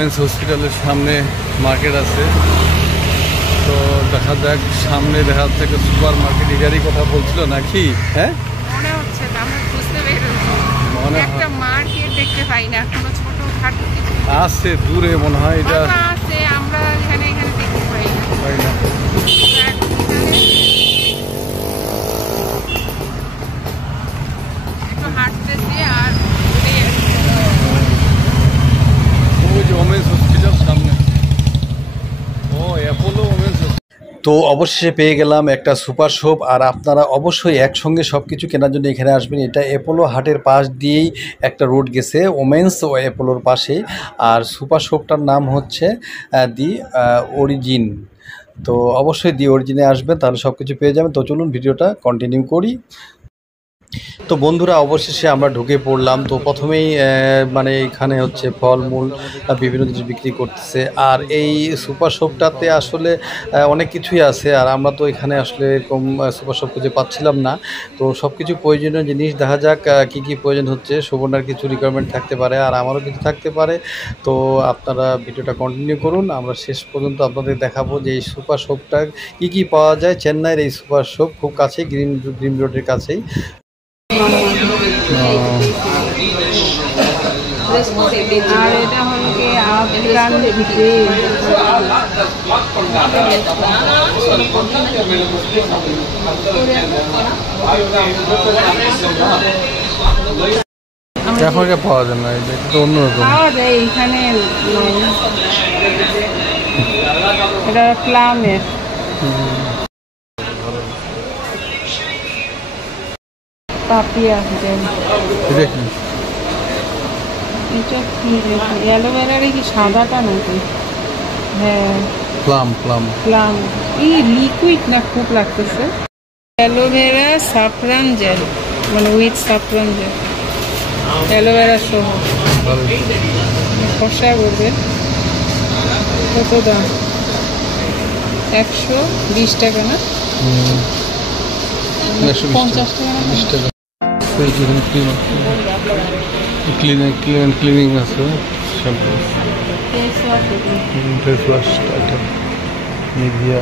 হসপিটালের সামনে মার্কেট আছে, তো দেখা যাক সামনে দেখা যাচ্ছে একটা সুপার মার্কেট। এটারই কথা বলছিল নাকি? হ্যাঁ মনে হচ্ছে আমরা বুঝতে পেরেছি একটা মার্কেট দেখতে পাই না, কোনো ছোটখাটো কিছু আছে দূরে মনে হয় এটা আছে, আমরা এখানে দেখতে পাই না। একটু হাঁটতেছি আর ওই যে ওমেন্স হসপিটাল সামনে, ও অ্যাপোলো ওমেন্স। তো অবশেষে পেয়ে গেলাম একটা সুপার শপ। আর আপনারা অবশ্যই একসঙ্গে সব কিছু কেনার জন্য এখানে আসবেন। এটা অ্যাপোলো হাটের পাশ দিয়েই একটা রোড গেছে, ওমেন্স ও অ্যাপোলোর পাশেই। আর সুপার শপটার নাম হচ্ছে দি অরিজিন। তো অবশ্যই দি অরিজিনে আসবেন, তাহলে সব কিছু পেয়ে যাবেন। তো চলুন ভিডিওটা কন্টিনিউ করি। তো বন্ধুরা অবশেষে আমরা ঢুকে পড়লাম। তো প্রথমেই মানে এখানে হচ্ছে ফলমূল বিভিন্ন জিনিস বিক্রি করতেছে। আর এই সুপার শপটাতে আসলে অনেক কিছুই আছে, আর আমরা তো এখানে আসলে এরকম সুপার শপ খুঁজে পাচ্ছিলাম না। তো সব কিছু প্রয়োজনীয় জিনিস দেখা যাক কী কী প্রয়োজন হচ্ছে। সুবর্ণার কিছু রিকোয়ারমেন্ট থাকতে পারে, আর আমারও কিছু থাকতে পারে। তো আপনারা ভিডিওটা কন্টিনিউ করুন, আমরা শেষ পর্যন্ত আপনাদের দেখাবো যে এই সুপার শপটা কী কী পাওয়া যায়। চেন্নাইয়ের এই সুপার শপ খুব কাছেই, গ্রিন রোডের কাছেই। আর এটা হলো কি আফগান এখন এটা পাওয়া যায় না, এটা একটু অন্যরকম পাওয়া যায় এখানে। এটা প্লামের পাপিয়া জেল। এটা কি? এটা কি অ্যালোভেরার কি সাদাটা নাকি? হ্যাঁ প্লাম এই লিকুইড না খুব লাগতেছে। অ্যালোভেরা সাফরান জেল, মানে উইথ সাফরান জেল, অ্যালোভেরা সহ। খসা করবে। কত দাম? 120 টাকা না? 50 টাকা না? 20 টাকা। ক্লিনিং আছে, shampoo, face wash item, Nivea,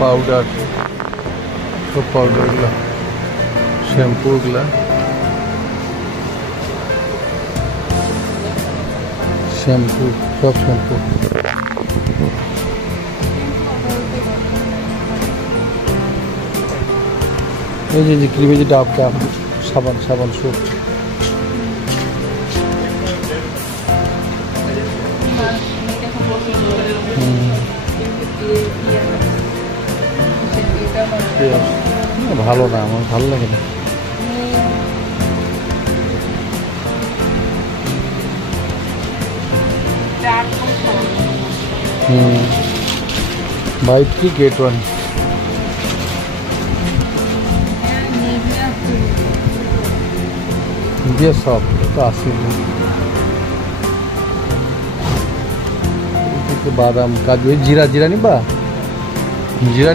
powder, সব পাউডারগুলা, শ্যাম্পুগুলা, সব শ্যাম্পু। এই যে ক্রিমে যে ডাব সাবান সুপ। ভালো না, আমার ভালো লাগে না। Buy 3 get 1। দিয়ে সব তো আসি, বাদাম কাজু, জিরা নিবা, জিরা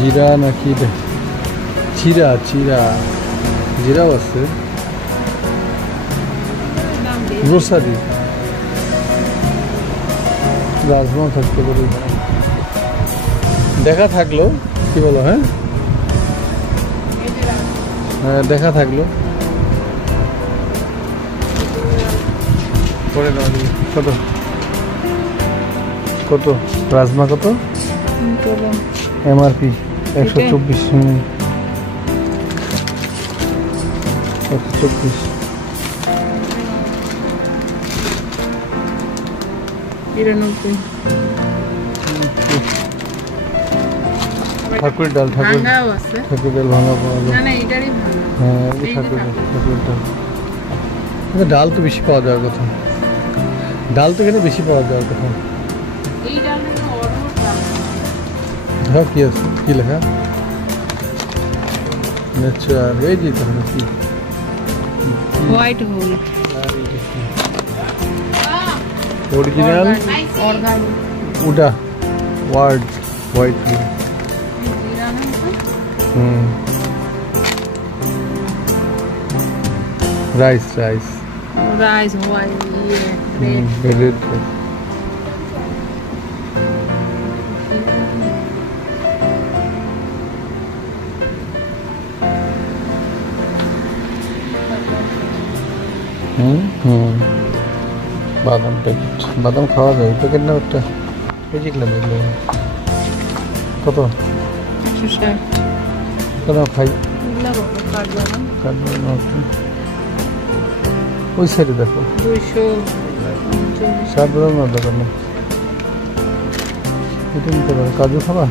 জিরা নাকি জিরাও আছে। গ্রোসারি, রাজমা থাকতে পারে, দেখা থাকলো কি বলো? হ্যাঁ দেখা থাকলো করে নেওয়া যাবে। কত রাজমা? কত MRP? 124। 124। ঠাকুরের ডাল, ঠাকুর ডাল ভাঙা পাওয়া যায়। হ্যাঁ ঠাকুরের ডাল। ডাল তো বেশি পাওয়া যাওয়ার কথা, ডাল তো এখানে বেশি পাওয়া যাওয়ার কথা। হ্যাঁ কি আছে, কি লেখা? ন্যাচারাল, এই যে তাহলে কি হোয়াইট হোল অরিজিনাল উডা word white rice rice rice white red বাদাম প্যাকেট বাদাম খাওয়া যায় প্যাকেট না একটা এই যেগুলো এগুলো কত কেন খাই ওই সাইডে দেখো 200 না দোকানে এটা নিতে পারো কাজু খাবা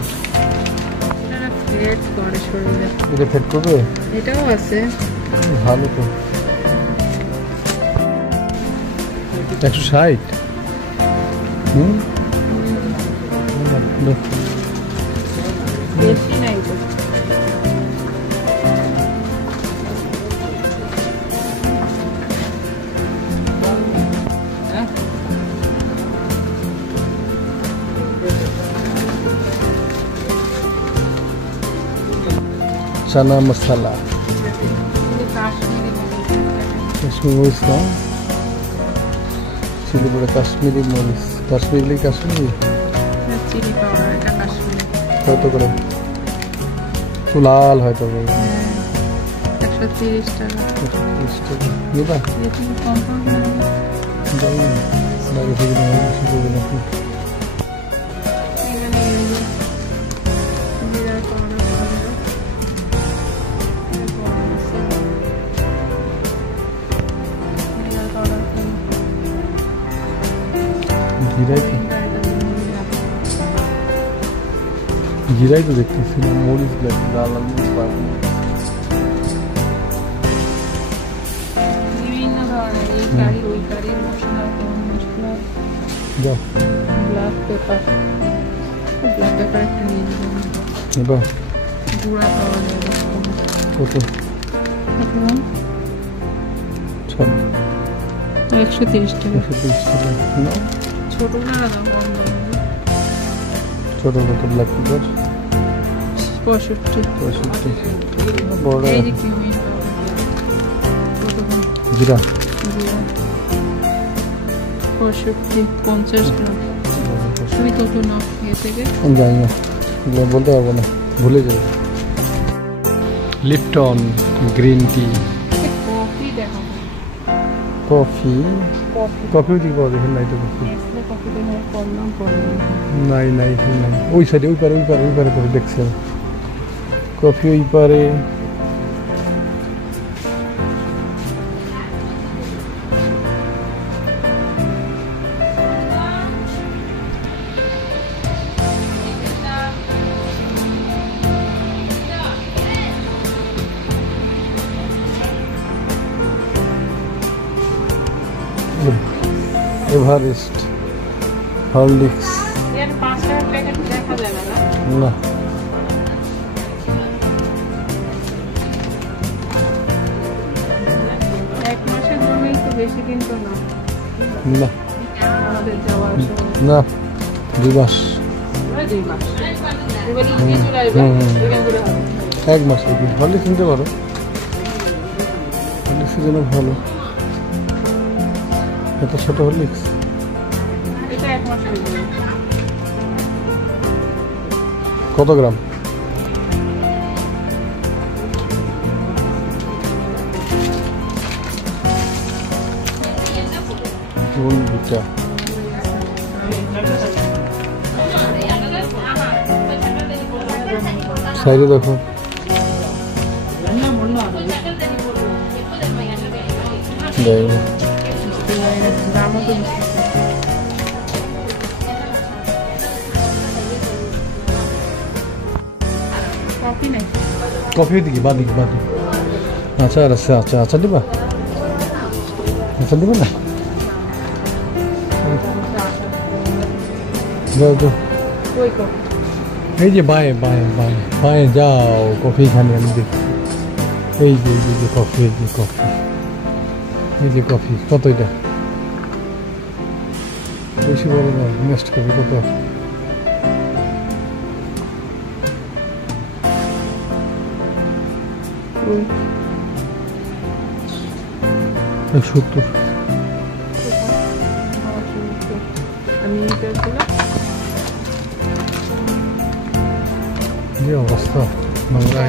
এটা ফেট করবে এটাও আছে ভালো তো 160 বেশি নাই তো चना मसाला काश्मीरी मरीच ना चिली बड़े काश्मीरी मरीच काश्मीरी काश्मीरी চিলি পাউডার এটা কাশ্মীরি কত করে লাল হয় তবে 130 টাকা 130 টাকা নিবা এটি কম কম দাও লাগে ঠিক না শুরু করে নাকি জিরাই তো দেখতেছি না মরিচ লাগে লাল লাল মরিচ পাবো বিভিন্ন ধরনের এই কারি ওই কারির মশলা মশলা যাও ব্ল্যাক পেপার একটা নিয়ে নেবো গুঁড়া পাওয়া যাবে কত 130 টাকা 130 টাকা না ছোটগুলো না কম দাম ছোট কত ব্ল্যাক পেপার 65 বড় এই যে কিউমিন জিরা 50 গ্রাম তুমি কত নাও এ থেকে জানি না বলতে পারবো না ভুলে যাবো লিপটন গ্রিন টি কফি দেখো কফি কফিও দিকে পাওয়া দেখেন নাই তো কফি কফি দেখো কম দাম পড়ে নাই নাই নাই ওই সাইডে ওই পারে কফি দেখছেন কফি ওই পারে এভারেস্ট হরলিক্স এর 5 টাকার প্যাকেট দেখা যাবে না না এক মাসের জন্যই তো বেশি দিন তো না না আমাদের যাওয়ার সময় না 2 মাস 2 মাস এবারে কি চলে আসবে এখান করে হবে 1 মাস এই হরলিক্স নিতে পারো হরলিক্সের জন্য ভালো এটা ছোট হরলিক্স এটা 1 মাস হয়ে যাবে কত গ্রাম জীবন দুটা সাইডে দেখো দামও তো কফি নাই কফি দিকে বাদিকে আচার আছে আচার দিবা আচার দিবা না যাও তো ওই কফি এই যে বায়ে যাও কফি খানি আমি দেখছি এই যে কফি এই যে কফি কত এটা বেশি বড় না নেক্সট কফি 70 কি অবস্থা নোংরা।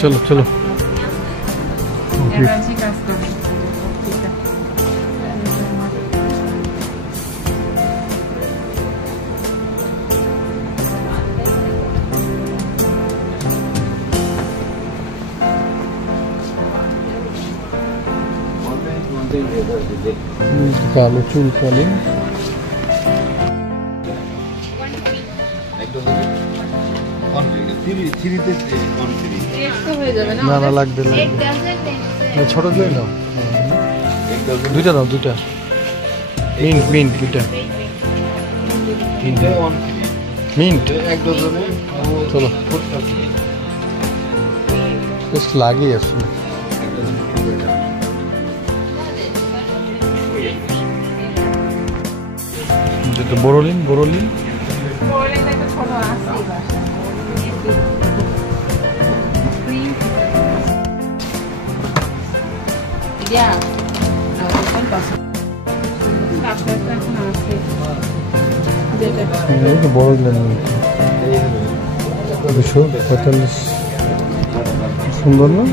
চলো চলো কালো চুল কালো না না লাগবে না ছোট দিলে নাও দুইটা নাও দুইটা মিন্ট মিন্ট দুইটা মিন্ট এক ডজনে চলো বেশ লাগে আসলে যেটা বড়লিন বড়লিন বড় দুশো 45 সুন্দর না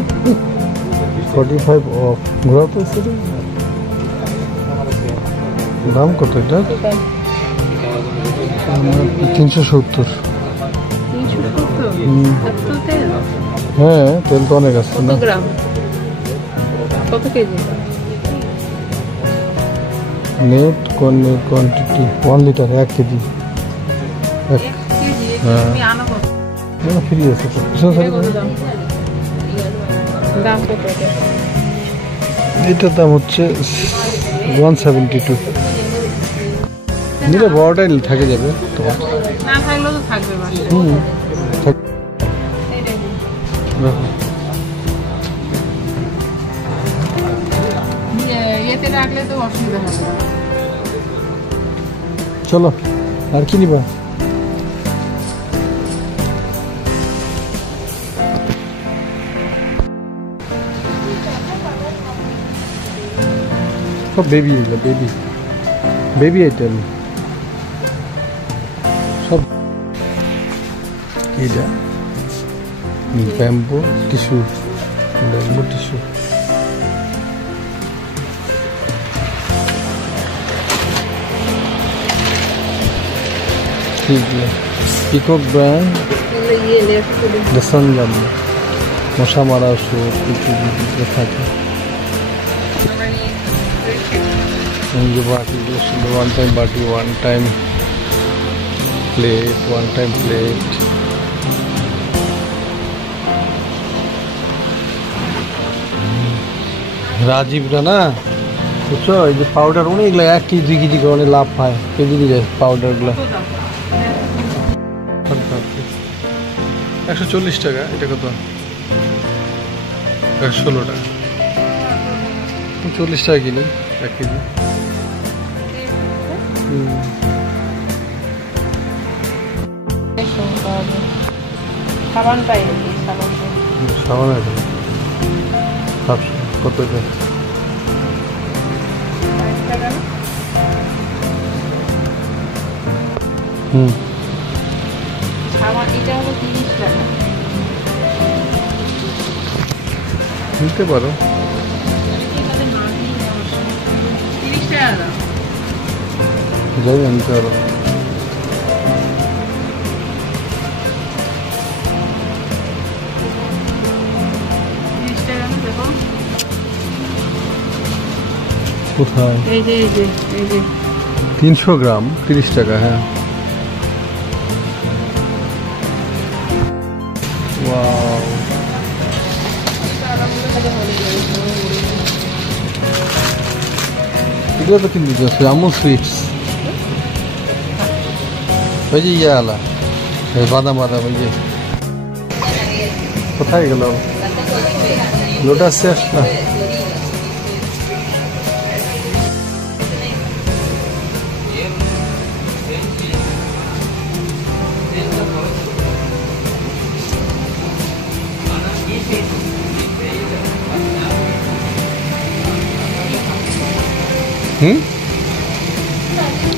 45 অফ ঘোরা তো দাম কত এটা 370 হ্যাঁ তেল তো অনেক আসছে না কত KG net quantity 1 litre 1 KG হ্যাঁ ফ্রি আছে এটার দাম হচ্ছে 172 নিলে বড়টাই থাকে যাবে তোমার না থাকলেও তো থাকবে এতে রাখলে তো অসুবিধা হবে। চলো আর কি নিবা সব বেবি বেবি বেবি আইটেম সব এটা ব্যাম্বো টিস্যু পিকক ব্র্যান্ড সরঞ্জাম মশা মারা ওষুধ কিছু থাকে one time party, one time plate. রাজীবরা না বুঝছো এই যে পাউডার অনেক লাগে 1 কেজি 2 কেজি করে অনেক লাভ পায় কেজি দিয়ে পাউডারগুলো 140 টাকা এটা কত 116 টাকা 40 টাকা কিলো 1 কেজি সাবান পাই সাবান আছে কত এটা সাবান এটা হলো 30 টাকা নিতে পারো 30 টাকা যাই আনতে পারো কোথায় এই যে 300 গ্রাম 30 টাকা হ্যাঁ ওয়াও এগুলো তো কিনতে যাচ্ছে আমুল সুইটস ওই যে ইয়ে আলা বাদাম ওই যে কোথায় গেল লোটাস শেষ না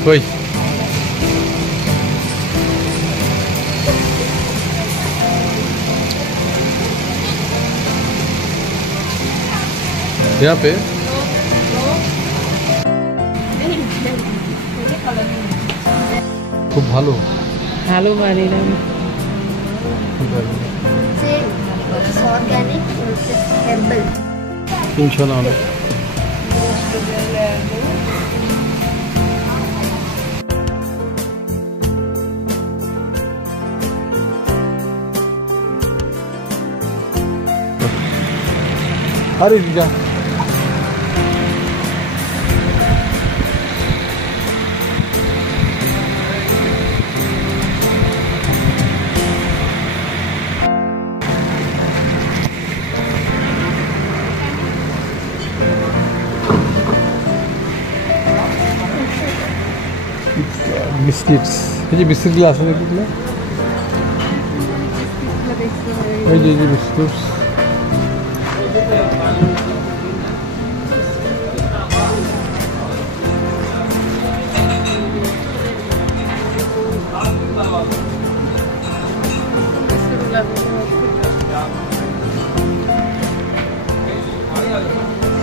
कोई यहाँ पे খুব ভালো ভালো বাড়ি না ऑर्गेनिक हेर्बल 300 না অনেক अरे जा बिस्किट्स ये बिस्किट ग्लास है कितना ये बिस्किट्स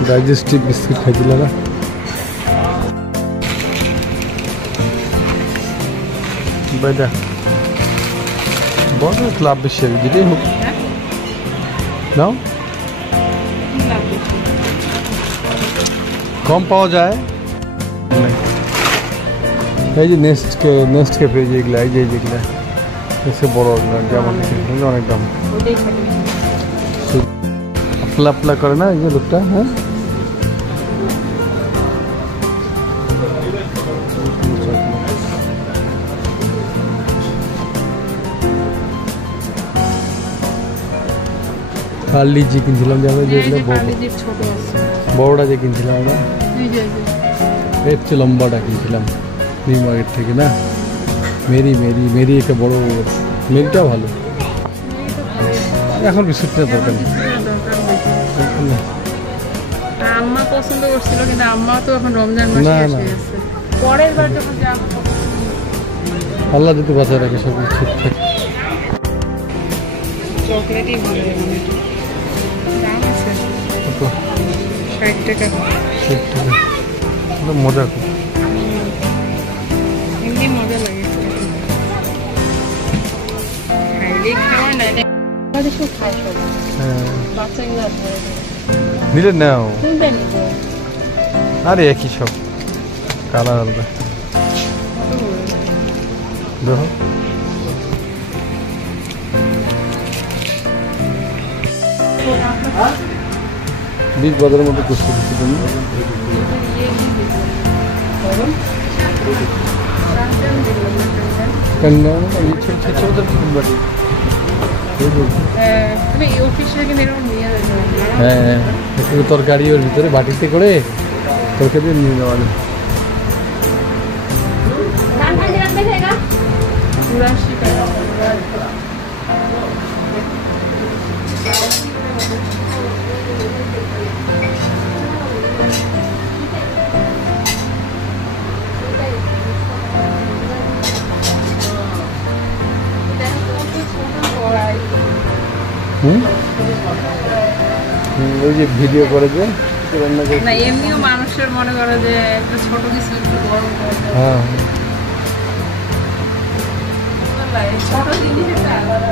डाइजेस्टिव बिस्किट खाई ना बेटा बहुत लाभ बेশি যেটাই হোক নাও কম পাওয়া যায় এই যে নেক্সট ক্যাফে যেগুলো এই যেগুলো এসে বড় যেমন অনেক দাম আপলা করে না এই যে লোকটা হ্যাঁ खाली जी किनছিলাম যাবে যেগুলো বড়টা যে কিনছিলাম আমরা এর চেয়ে লম্বাটা কিনছিলাম নিউ মার্কেট থেকে না মেরি একটা বড় মেরিটাও ভালো এখন বিস্কুটটা দরকার নেই আম্মা পছন্দ করছিল কিন্তু আম্মা তো এখন রমজান মাসে এসে গেছে পরের বার যখন যাব আল্লাহ যদি বাঁচায় রাখে সব ঠিকঠাক চকলেটই ভালো লাগে দাম আছে কত 60 টাকা 60 টাকা মজা খুব এমনি মজা লাগে খাইলে খাওয়া না আমাদের সব খায় সব বাচ্চাগুলো নিলে নাও কোনটা নিবো আরে একই সব কালার আলাদা দেখো बीच बाजार में तो कुछ तरकारी और भीतर बाटी करे तरकारी नहीं नेওয়া ওই যে ভিডিও করে যে না এমনিও মানুষের মনে করে যে একটা ছোট কিছু একটু বড় করে হ্যাঁ ছোট জিনিসটা আলাদা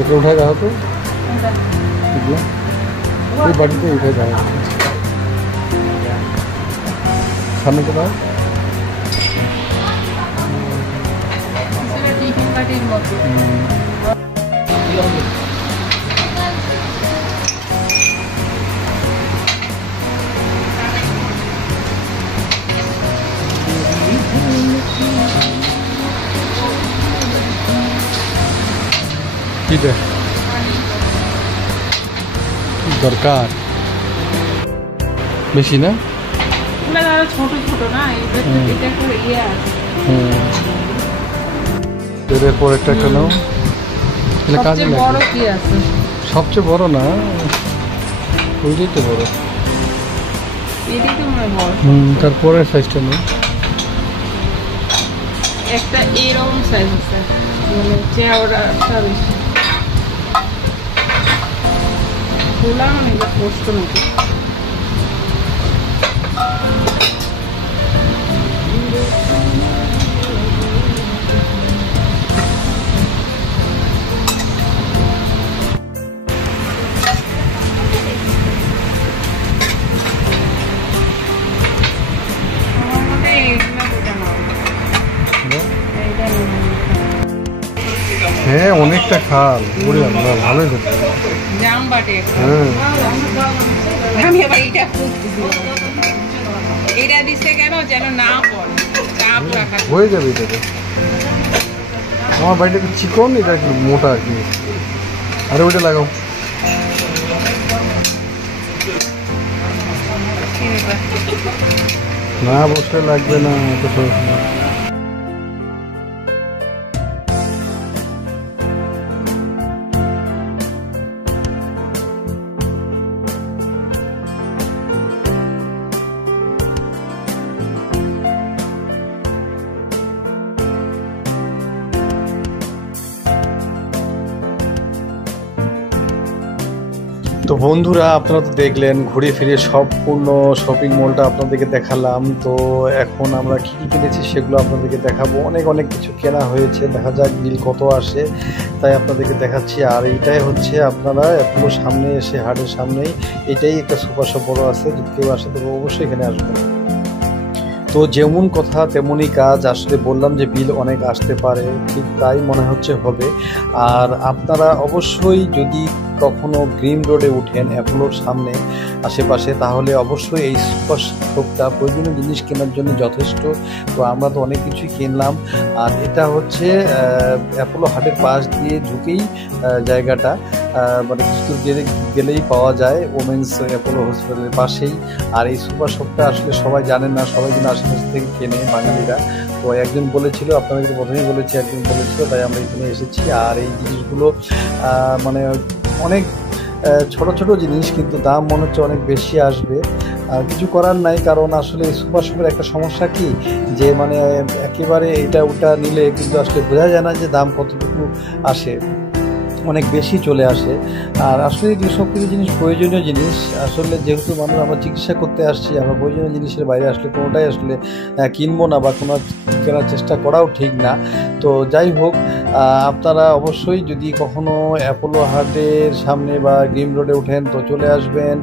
तो उठा रहा तो कोई बाटी तो उठा जाए खाने के बाद মাটির মতো। দরকার বেশি না, ছোট ছোট না, এটা একটা ইয়ে আছে। এরপর একটা নাও, সবচেয়ে বড় কি আছে? সবচেয়ে বড় না, ওইটাই তো বড়। এটাই তো মনে হয় বড়। তারপরে সাইজটা নেই, একটা এরকম সাইজ আছে, মানে চেওড়াটা বেশি খোলা, মানে এটা পোস্ত নাকি। হ্যাঁ অনেকটা খাল, বুড়ি আমরা ভালোই হতো। জাম বাটে। হ্যাঁ আমি আবার এটা খুঁজতেছি, এটা দিছে কেন যেন না পড়ে, চাপ রাখা হয়ে যাবে এটাতে। আমার বাড়িটা একটু চিকন, এটা একটু মোটা আর কি। আরে ওইটা লাগাও। না বসে লাগবে না, এত সহজ না। তো বন্ধুরা, আপনারা তো দেখলেন ঘুরে ফিরে সম্পূর্ণ শপিং মলটা আপনাদেরকে দেখালাম। তো এখন আমরা কী কী কিনেছি সেগুলো আপনাদেরকে দেখাবো। অনেক অনেক কিছু কেনা হয়েছে, দেখা যাক বিল কত আসে, তাই আপনাদেরকে দেখাচ্ছি। আর এইটাই হচ্ছে আপনারা এগুলো সামনে এসে, হাটের সামনেই এটাই একটা সুপার শপ বড় আছে, যদি কেউ আসে তবে অবশ্যই এখানে আসবেন। তো যেমন কথা তেমনই কাজ, আসলে বললাম যে বিল অনেক আসতে পারে, ঠিক তাই মনে হচ্ছে হবে। আর আপনারা অবশ্যই যদি কখনো গ্রিন রোডে উঠেন অ্যাপোলোর সামনে আশেপাশে, তাহলে অবশ্যই এই সুপার শপটা প্রয়োজনীয় জিনিস কেনার জন্য যথেষ্ট। তো আমরা তো অনেক কিছুই কিনলাম। আর এটা হচ্ছে অ্যাপোলো হাটের পাশ দিয়ে ঢুকেই জায়গাটা, মানে কিছু গেলেই পাওয়া যায়, ওমেন্স অ্যাপোলো হসপিটালের পাশেই। আর এই সুপার শপটা আসলে সবাই জানেন না, সবাই কিন্তু আশেপাশ থেকে কেনে বাঙালিরা। তো একজন বলেছিল, আপনাদেরকে প্রথমেই বলেছি, একজন বলেছিল, তাই আমরা এখানে এসেছি। আর এই জিনিসগুলো মানে অনেক ছোট ছোট জিনিস, কিন্তু দাম মনে হচ্ছে অনেক বেশি আসবে। আর কিছু করার নাই, কারণ আসলে সুপার শপের একটা সমস্যা কি, যে মানে একেবারে এটা ওটা নিলে কিন্তু আসলে বোঝা যায় না যে দাম কতটুকু আসে, অনেক বেশি চলে আসে। আর আসলে সব কিছু জিনিস প্রয়োজনীয় জিনিস, আসলে যেহেতু মানুষ আমরা চিকিৎসা করতে আসছি, আমরা প্রয়োজনীয় জিনিসের বাইরে আসলে কোনোটাই আসলে কিনবো না বা কোনো কেনার চেষ্টা করাও ঠিক না। তো যাই হোক, আপনারা অবশ্যই যদি কখনো অ্যাপোলো হাটের সামনে বা গ্রিন রোডে ওঠেন তো চলে আসবেন।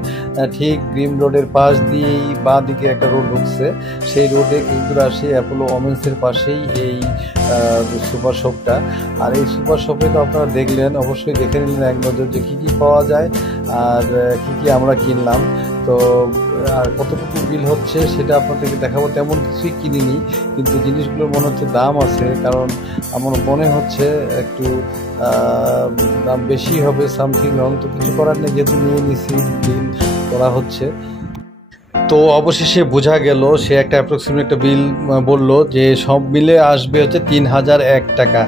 ঠিক গ্রিন রোডের পাশ দিয়েই বাঁ দিকে একটা রোড ঢুকছে, সেই রোডে কিন্তু আসে অ্যাপোলো ওমেন্সের পাশেই এই সুপার শপটা। আর এই সুপার শপে তো আপনারা দেখলেন, অবশ্যই দেখে নিলেন এক নজর যে কী কী পাওয়া যায় আর কী কী আমরা কিনলাম। তো আর কতটুকু বিল হচ্ছে সেটা আপনাদেরকে দেখাবো। তেমন কিছুই কিনিনি, কিন্তু জিনিসগুলোর মনে হচ্ছে দাম আছে, কারণ আমার মনে হচ্ছে একটু দাম বেশি হবে সামথিং রং। তো কিছু করার নেই, যেহেতু নিয়ে নিছি, বিল করা হচ্ছে। তো অবশেষে বোঝা গেল, সে একটা অ্যাপ্রক্সিমেট একটা বিল বললো যে সব মিলে আসবে হচ্ছে 3001 টাকা।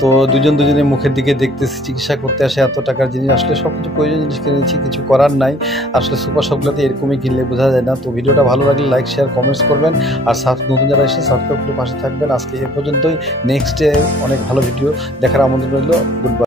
তো দুজনের মুখের দিকে দেখতেছি, চিকিৎসা করতে আসে এত টাকার জিনিস, আসলে সব কিছু প্রয়োজনীয় জিনিস কিনেছি, কিছু করার নাই। আসলে সুপার শপগুলোতে এরকমই কিনলে বোঝা যায় না। তো ভিডিওটা ভালো লাগলে লাইক শেয়ার কমেন্টস করবেন, আর নতুন যারা এসে সাবস্ক্রাইব করে পাশে থাকবেন। আজকে এ পর্যন্তই, নেক্সটে অনেক ভালো ভিডিও দেখার আমন্ত্রণ রইল। Good bye.